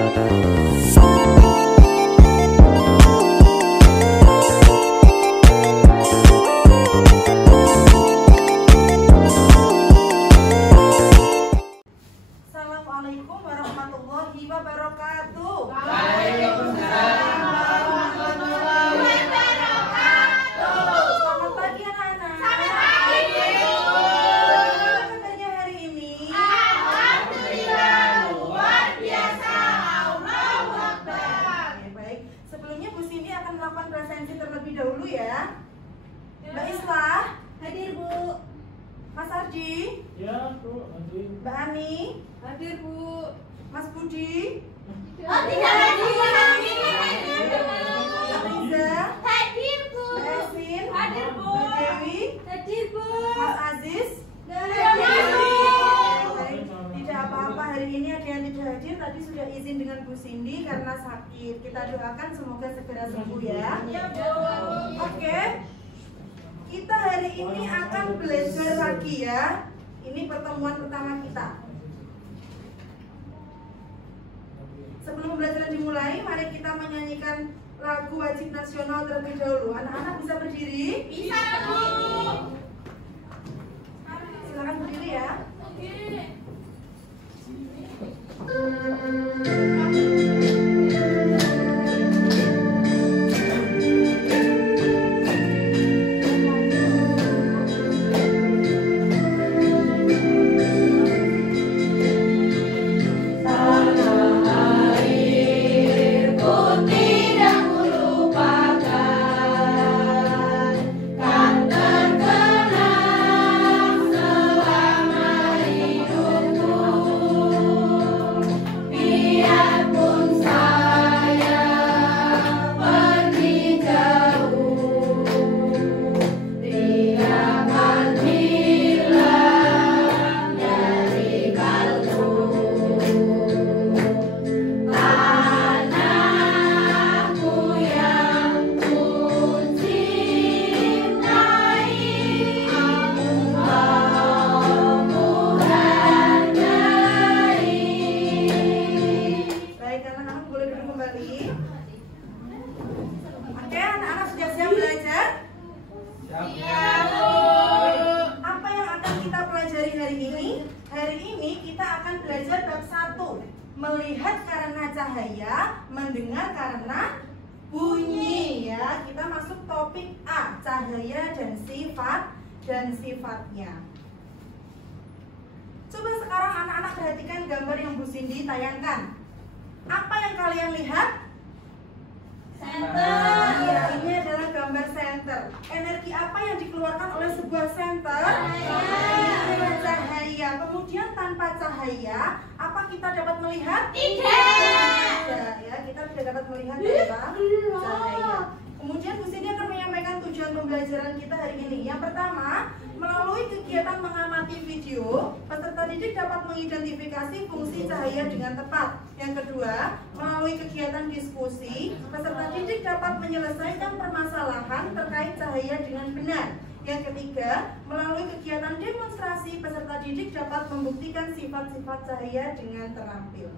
Assalamualaikum warahmatullahi wabarakatuh. Waalaikumsalam warahmatullahi wabarakatuh. Selamat pagi anak-anak. Selamat pagi, Bu. Bagaimana kabarnya hari ini? Alhamdulillah luar biasa. Allahu Akbar. Oke, baik. Sebelumnya Bu Cindy akan melakukan presensi terlebih dahulu ya. Mbak Islah, hadir Bu. Mas Ardi, Ya, Bu, hadir. Mbak Ani, Hadir, Bu. Mas Budi, Oh, tidak hadir. Mbak Riza, Hadir, Bu. Mbak Esin, Hadir, Bu. Mbak Dewi, Hadir, Bu. Mas Aziz. Hadir. Baik, tidak apa-apa, hari ini ada yang tidak hadir. Tadi sudah izin dengan Bu Cindy karena sakit. Kita doakan semoga segera sembuh ya. Ya, Bu. Oke, kita hari ini akan belajar lagi ya. Ini pertemuan pertama kita. Sebelum belajar dimulai, mari kita menyanyikan lagu wajib nasional terlebih dahulu. Anak-anak bisa berdiri? Bisa, Bu. Silakan berdiri ya. Baik, anak-anak boleh duduk kembali. Oke, anak-anak sudah siap belajar? Apa yang akan kita pelajari hari ini? Hari ini kita akan belajar bab 1, melihat karena cahaya, mendengar karena bunyi ya. Kita masuk topik A, cahaya dan sifatnya. Coba sekarang anak-anak perhatikan gambar yang Bu Cindy tayangkan. Apa yang kalian lihat? Iya, ini adalah gambar senter. Energi apa yang dikeluarkan oleh sebuah senter? Cahaya. Kemudian tanpa cahaya, apa kita dapat melihat? Tidak. Ya, kita tidak dapat melihat tanpa cahaya. Kemudian Bu Cindy akan menyampaikan tujuan pembelajaran kita hari ini. Yang pertama, melalui kegiatan mengamati video, peserta didik dapat mengidentifikasi fungsi cahaya dengan tepat. Yang kedua, melalui kegiatan diskusi, peserta didik dapat menyelesaikan permasalahan terkait cahaya dengan benar. Yang ketiga, melalui kegiatan demonstrasi, peserta didik dapat membuktikan sifat-sifat cahaya dengan terampil.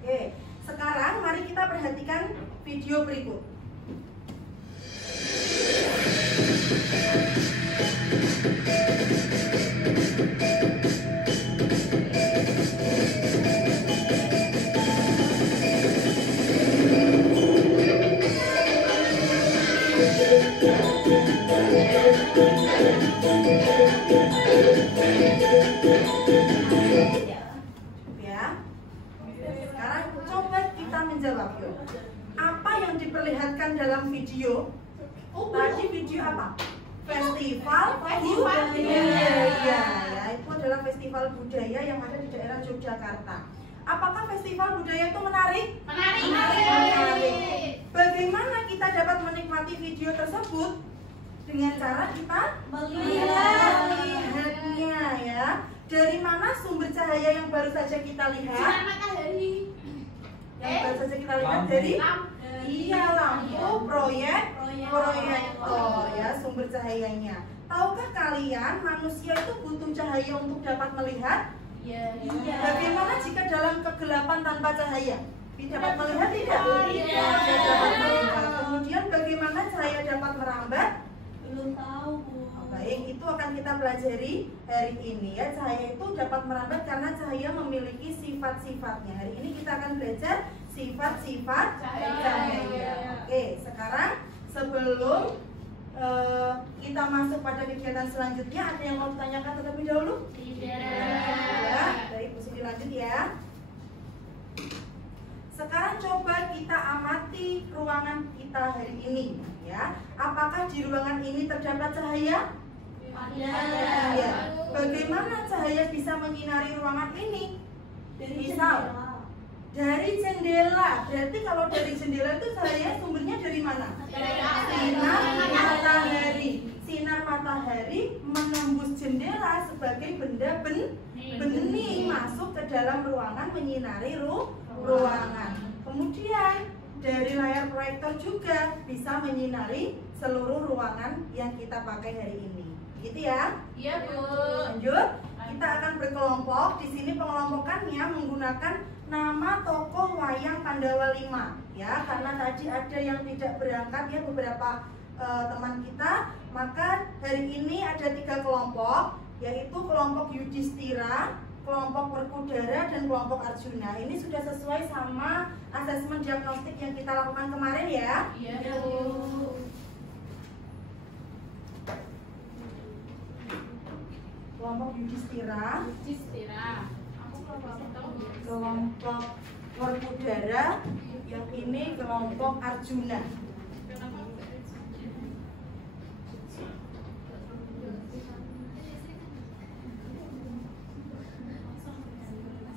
Oke, sekarang mari kita perhatikan video berikut. Ya. Sekarang coba kita menjawab yuk. Apa yang diperlihatkan dalam video? Tadi video apa? Festival budaya. Ya, itu adalah festival budaya yang ada di daerah Yogyakarta. Apakah festival budaya itu menarik? Menarik. Bagaimana kita dapat menikmati video tersebut? Dengan cara kita melihatnya ya. Dari mana sumber cahaya yang baru saja kita lihat? Yang baru saja kita lihat dari lampu proyektor ya, sumber cahayanya. Tahukah kalian manusia itu butuh cahaya untuk dapat melihat? Iya. Bagaimana jika dalam kegelapan tanpa cahaya? Dapat melihat tidak? Tidak. Dapat melihat. Kemudian bagaimana cahaya dapat merambat? Belum tahu, Bu. Baik, itu akan kita pelajari hari ini ya. Cahaya itu dapat merambat karena cahaya memiliki sifat-sifatnya. Hari ini kita akan belajar sifat-sifat cahaya. Oke, sekarang sebelum kita masuk pada kegiatan selanjutnya, ada yang mau ditanyakan terlebih dahulu? Ya, baik, mesti dilanjut ya. Sekarang coba kita amati ruangan kita hari ini ya. Apakah di ruangan ini terdapat cahaya? Iya. Bagaimana cahaya bisa menyinari ruangan ini? Misal dari jendela. Berarti kalau dari jendela itu cahaya sumbernya dari mana? Sinar matahari. Sinar matahari menembus jendela sebagai benda bening masuk ke dalam ruangan menyinari ruangan. Kemudian dari layar proyektor juga bisa menyinari seluruh ruangan yang kita pakai hari ini. Gitu ya? Iya, Bu. Lanjut, kita akan berkelompok. Di sini pengelompokannya menggunakan nama tokoh wayang Pandawa 5 ya, karena tadi ada yang tidak berangkat ya, beberapa teman kita. Maka hari ini ada 3 kelompok, yaitu kelompok Yudhistira, kelompok Werkudara, dan kelompok Arjuna. Ini sudah sesuai sama asesmen diagnostik yang kita lakukan kemarin ya. Iya, Bu. Kelompok Yudhistira, kelompok Werkudara, yang ini kelompok Arjuna.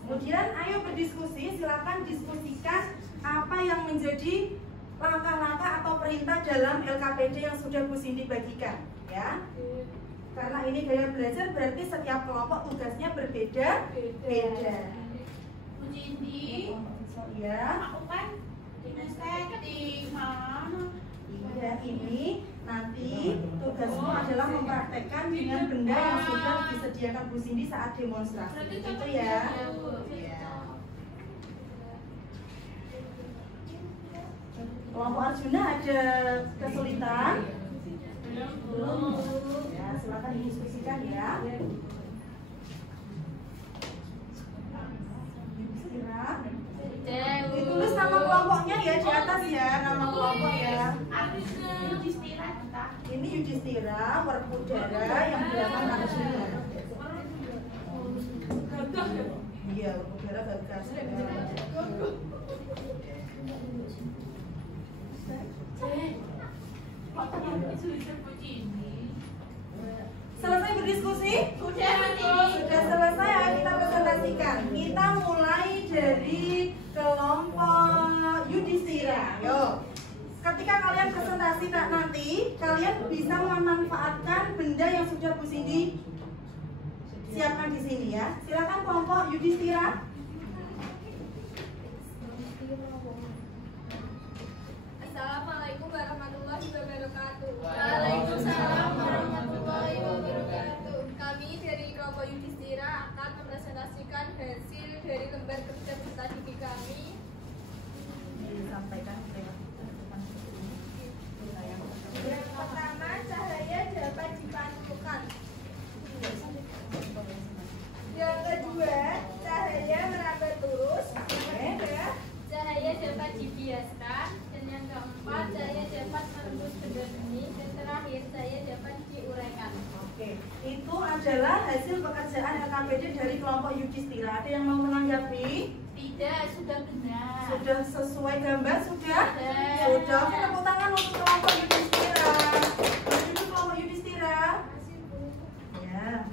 Kemudian ayo berdiskusi, silakan diskusikan apa yang menjadi langkah-langkah atau perintah dalam LKPD yang sudah Bu Cindy bagikan ya. Karena ini gaya belajar berarti setiap kelompok tugasnya berbeda-beda. Bu Cindy, Ya. aku kan kinestetik mana? Iya, ini nanti tugasmu adalah mempraktekkan dengan benda yang sudah disediakan Bu Cindy saat demonstrasi. Itu ya. Iya. Kelompok Arjuna ada kesulitan? Belum. Ya, silakan didiskusikan ya. Ditulis nama kelompoknya ya di atas ya, nama kelompok ya. Ini Yudhistira, Werkudara, yang belakang Arjuna. Iya, Werkudara gagas. Selesai berdiskusi? Sudah selesai, ayo kita presentasikan. Kita mulai dari kelompok Yudhistira. Yo. Ketika kalian presentasi nanti, kalian bisa memanfaatkan benda yang sudah Bu Cindy siapkan di sini ya. Silakan kelompok Yudhistira. Assalamualaikum warahmatullahi wabarakatuh. Waalaikumsalam warahmatullahi wabarakatuh. Kami dari kelompok Yudhistira akan mempresentasikan hasil dari lembar kerja peserta didik kami. Disampaikan Yang pertama, cahaya dapat dipantulkan. Yang kedua, cahaya merambat lurus. Yang ketiga, cahaya dapat dibiaskan. Dan yang keempat, cahaya dapat menembus benda bening. Dan terakhir, cahaya dapat diuraikan. Oke, itu adalah hasil pekerjaan LKPD dari kelompok Yudhistira. Ada yang mau menanggapi? Tidak, sudah benar. Sudah sesuai gambar? Sudah? Sudah. Sudah. Oke, tepuk tangan untuk kelompok Yudhistira. Itu kelompok Yudhistira. Ya.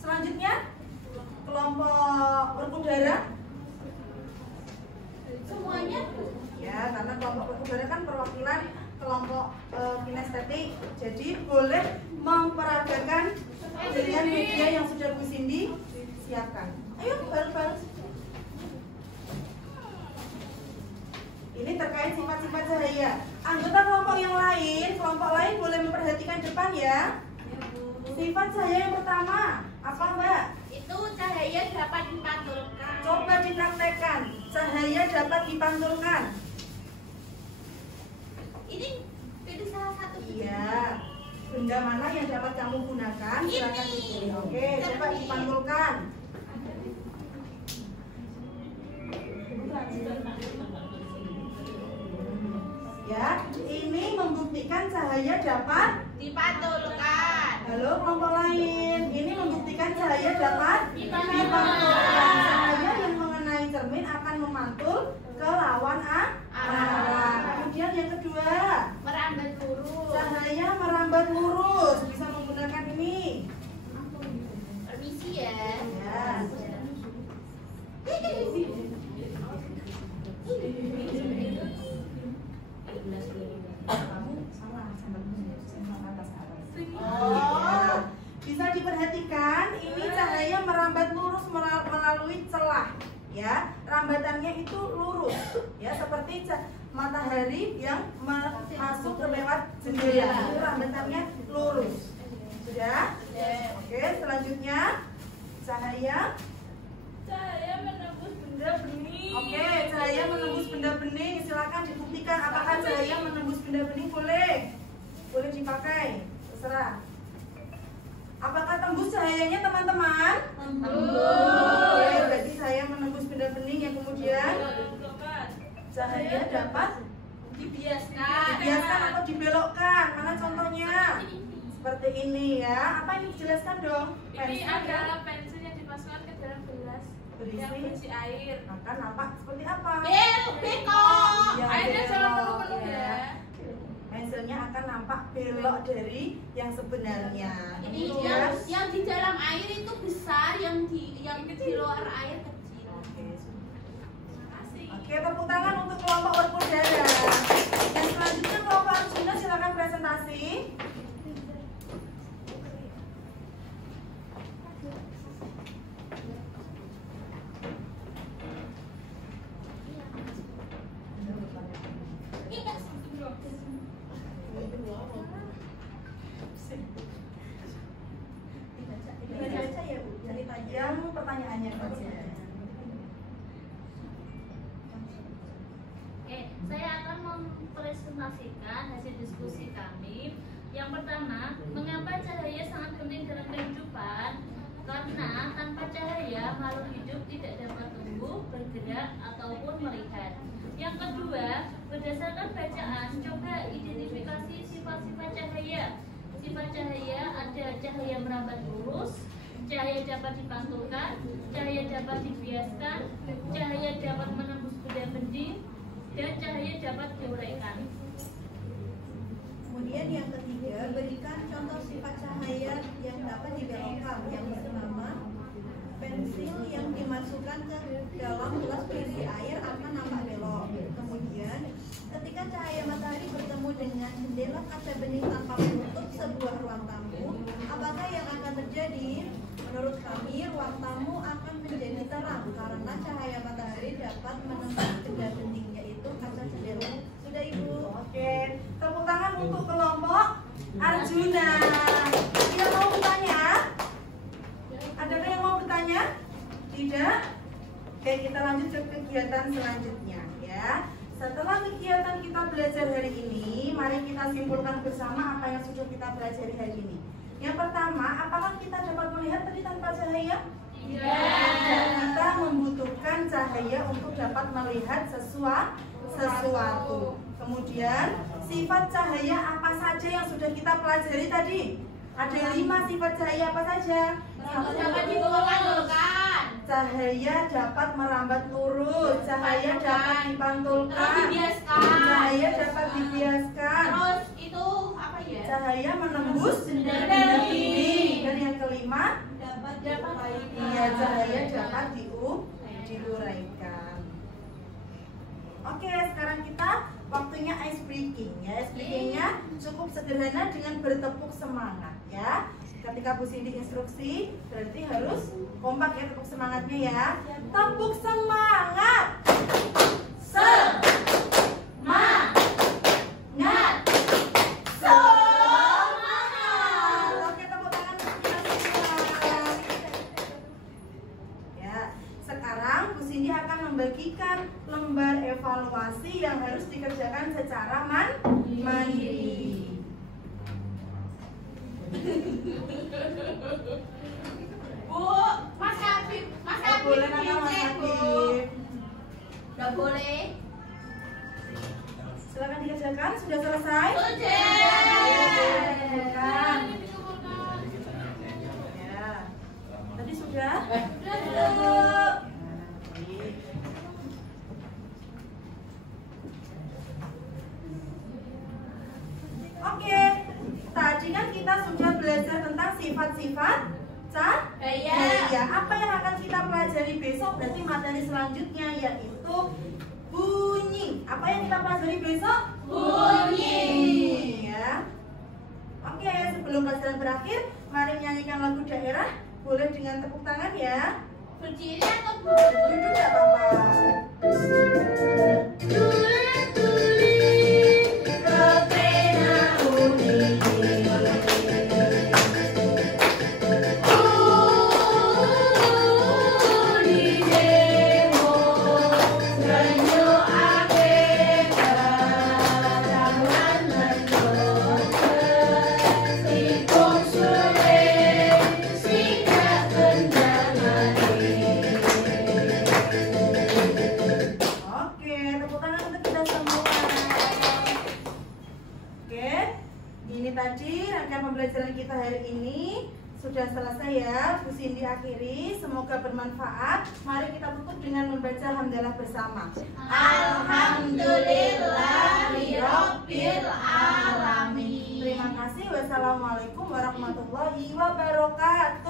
Selanjutnya kelompok Werkudara. Semuanya Ya, karena kelompok Werkudara kan perwakilan kelompok kinestetik, jadi boleh memperagakan dengan media yang sudah Bu Cindy siapkan. Ayo bareng-bareng. Ini terkait sifat-sifat cahaya. Anggota kelompok lain boleh memperhatikan depan ya. Sifat cahaya yang pertama apa, Mbak? itu cahaya dapat dipantulkan. Coba dipraktekkan. Cahaya dapat dipantulkan. Ini pilih salah satu. Iya. Benda mana yang dapat kamu gunakan? Silakan dipilih. Oke, coba dipantulkan. Ya, ini membuktikan cahaya dapat Dipantulkan. Halo kelompok lain, ini membuktikan cahaya dapat dipantulkan. Cahaya yang mengenai cermin akan memantul ke lawan arah. Kemudian yang kedua, Merambat lurus. cahaya merambat lurus. Bisa menggunakan ini. Permisi ya. Ya. Kamu salah sama atas. Oh, bisa diperhatikan ini cahaya merambat lurus melalui celah, ya. Rambatannya itu lurus, ya, seperti matahari yang masuk ke lewat jendela. Itu rambatannya lurus. Sudah? Oke, selanjutnya cahaya. Cahaya menembus benda bening. Oke, cahaya menembus benda bening. Silakan dibuktikan apakah cahaya menembus benda bening boleh dipakai. Terserah. Apakah tembus cahayanya teman-teman? Oke, berarti saya menembus benda bening yang kemudian cahaya dapat dibiaskan atau dibelokkan. Mana contohnya? Seperti ini ya. Apa ini dijelaskan dong? Ini Pensil, ya? adalah pensil yang dimasukkan ke dalam gelas yang berisi air. Maka nampak seperti apa? Beko. Ya, Airnya jangan belok, penuh-penuh ya. Pensilnya akan nampak belok dari yang sebenarnya. Ini Kemudian, yang di dalam air itu besar, yang di luar air kecil. Oke, tepuk tangan untuk kelompok Werkudara. Dan selanjutnya kelompok Arjuna silakan presentasi. Dibaca ya Bu, yang pertanyaannya saja. Oke, saya akan mempresentasikan hasil diskusi kami. Yang pertama, mengapa cahaya sangat penting dalam kehidupan? Karena tanpa cahaya, makhluk hidup tidak dapat tumbuh, bergerak, ataupun melihat. Yang kedua, berdasarkan bacaan, coba identifikasi sifat-sifat cahaya. Sifat cahaya ada cahaya merambat lurus, cahaya dapat dipantulkan, cahaya dapat dibiaskan, cahaya dapat menembus benda bening, dan cahaya dapat diuraikan. Kemudian yang ketiga, berikan contoh sifat cahaya yang dapat dibelokkan. Yang pertama, pensil yang dimasukkan ke dalam gelas berisi air akan nampak belok. Kemudian, ketika cahaya matahari bertemu dengan jendela kaca bening tanpa menutup sebuah ruang tamu, apakah yang akan terjadi? Menurut kami, ruang tamu akan menjadi terang karena cahaya matahari dapat menembus benda bening, yaitu kaca jendela. Sudah Ibu? Oke, tepuk tangan untuk kelompok Arjuna. Yang mau bertanya? Adakah yang mau bertanya? Tidak? Oke, kita lanjut ke kegiatan selanjutnya ya. Setelah kegiatan kita belajar hari ini, mari kita simpulkan bersama apa yang sudah kita pelajari hari ini. Yang pertama, apakah kita dapat melihat tadi tanpa cahaya? Dan kita membutuhkan cahaya untuk dapat melihat sesuatu. Kemudian sifat cahaya apa saja yang sudah kita pelajari tadi? Ada 5 sifat cahaya apa saja? Dapat dipantulkan. Cahaya dapat merambat lurus, cahaya dapat dipantulkan, Terus dibiaskan. cahaya dapat dibiaskan, Terus itu apa ya? cahaya menembus benda bening, dan yang kelima, iya, cahaya dapat diuraikan. Oke, sekarang kita waktunya ice breaking ya. Ice breakingnya cukup sederhana dengan bertepuk semangat ya. Ketika Bu Cindy instruksi, berarti harus kompak ya tepuk semangatnya ya. Tepuk semangat. Semangat. Semangat. Oke, tepuk tangan untuk kita semua. Ya, sekarang Bu Cindy Cindy akan membagikan lembar evaluasi yang harus dikerjakan secara mandiri. Bu, Mas Habib Boleh kata Mas dicek, Bu. Habib. Nggak boleh. Silakan dikerjakan. Sudah selesai? Bukan. Ya. Tadi sudah? Oke. Tadi kan kita sudah belajar tentang sifat-sifat cahaya. Apa yang akan kita pelajari besok? Berarti materi selanjutnya yaitu bunyi. Apa yang kita pelajari besok? Bunyi. Ya. Oke, sebelum pelajaran berakhir, mari menyanyikan lagu daerah. Boleh dengan tepuk tangan ya. Berdiri atau duduk? Duduk ya Bapak. Oke, tepuk tangan untuk kita semua. Oke, ini tadi rangkaian pembelajaran kita hari ini sudah selesai ya. Bu Cindy akhiri, semoga bermanfaat. Mari kita tutup dengan membaca hamdalah bersama. Alhamdulillahirabbil alamin. Terima kasih. Wassalamualaikum warahmatullahi wabarakatuh.